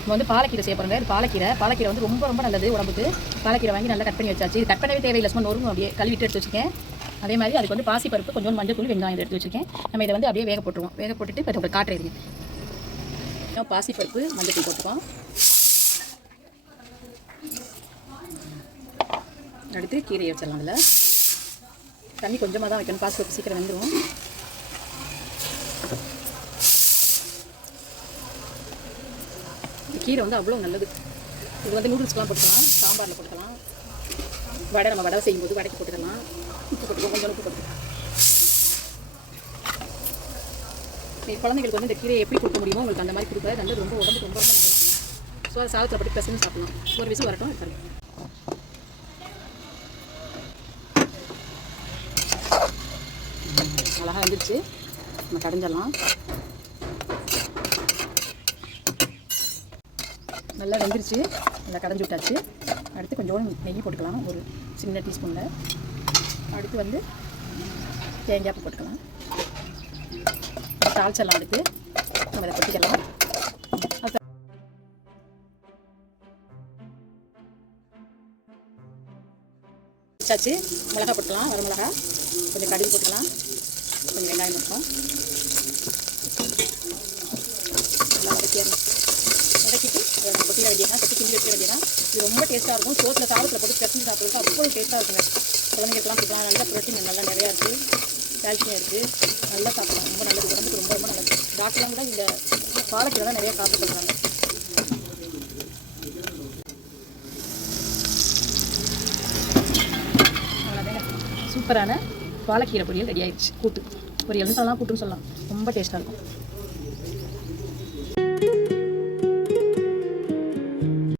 நம்ம வந்து பாலக்கீரை செய்ய போகிறோங்க. இது பாலக்கீரை வந்து ரொம்ப ரொம்ப நல்லது உடம்புக்கு. பாலக்கீரை வாங்கி நல்லா கட் பண்ணி வச்சாச்சு. இது கட் பண்ணவே தேவையில்லை, சும்மா நொறுங்கும் அப்படியே கழுவிட்டு எடுத்து வச்சுருக்கேன். அதே மாதிரி அதுக்கு வந்து பாசிப்பருப்பு, கொஞ்சம் மஞ்சள் தூள், வெங்காயம் எடுத்து வச்சுருக்கேன். நம்ம இதை வந்து அப்படியே வேக போட்டுருவோம். வேக போட்டுட்டு இப்போ உங்களுக்கு காட்டுறதுங்க. பாசிப்பருப்பு, மஞ்சள் தூள் போட்டுப்போம். அடுத்து கீரையை வச்சிடலாம். அதில் தண்ணி கொஞ்சமாக தான் வைக்கணும், பாசிப்பருப்பு சீக்கிரம் வந்துடும். கீரை வந்து அவ்வளோ நல்லது. இது வந்து நூடுல்ஸ்லாம் போட்டுக்கலாம், சாம்பாரில் போட்டுக்கலாம், நம்ம வடை செய்யும்போது வடைக்கு போட்டுக்கலாம். உப்பு போட்டுக்கலாம், கொஞ்சம் உப்பு போட்டுக்கலாம். குழந்தைங்களுக்கு வந்து இந்த கீரையை எப்படி கொடுக்க முடியுமோ உங்களுக்கு அந்த மாதிரி கொடுக்குறது நல்லது. ரொம்ப உடம்புக்கு ரொம்ப ரொம்ப நல்லது. ஸோ அதை சாதத்தில் போட்டு பசங்க சாப்பிடலாம். ஒரு விசில் வரட்டும். இருக்காது அழகாக வந்துடுச்சு. நம்ம கடைஞ்சிடலாம். நல்லா வெந்துருச்சு, நல்லா கடைஞ்சி விட்டாச்சு. அடுத்து கொஞ்சம் நெய் போட்டுக்கலாம், ஒரு சின்ன டீஸ்பூனில். அடுத்து வந்து தேங்காய் பூ போட்டுக்கலாம். தாளிச்செல்லாம் அடுத்து நம்ம அதை கொட்டிக்கலாம். வச்சாச்சு. மிளகா போட்டுக்கலாம், வர மிளகா, கொஞ்சம் கடுகு போட்டுக்கலாம், கொஞ்சம் வெங்காயம் போட்டுக்கலாம். நல்லா வதக்கிட்டு கொட்டிட வேண்டியதான், கொட்டி கிண்டி வைக்க வேண்டியதான். இது ரொம்ப டேஸ்ட்டாக இருக்கும். சாதத்தில் போட்டு பிரச்சனை சாப்பிட்றது அவ்வளோ டேஸ்ட்டாக இருக்குங்க. குழந்தைங்களுக்குலாம் கொடுக்கலாம். நல்ல ப்ரோட்டீன் நல்லா நிறையா இருக்குது, கால்சியம் இருக்குது, நல்லா சாப்பிடலாம். ரொம்ப நல்லது, உடம்புக்கு ரொம்ப ரொம்ப நல்லது. டாக்டர்லாம் கூட இந்த பாலக்கீரை தான் நிறையா காசு பண்ணுறாங்க. அவ்வளோதாங்க, சூப்பரான பாலக்கீரை பொரியல் ரெடி ஆயிடுச்சு. கூட்டு பொரியல்னு சொல்லலாம், கூட்டுன்னு சொல்லலாம். ரொம்ப டேஸ்ட்டாக இருக்கும்.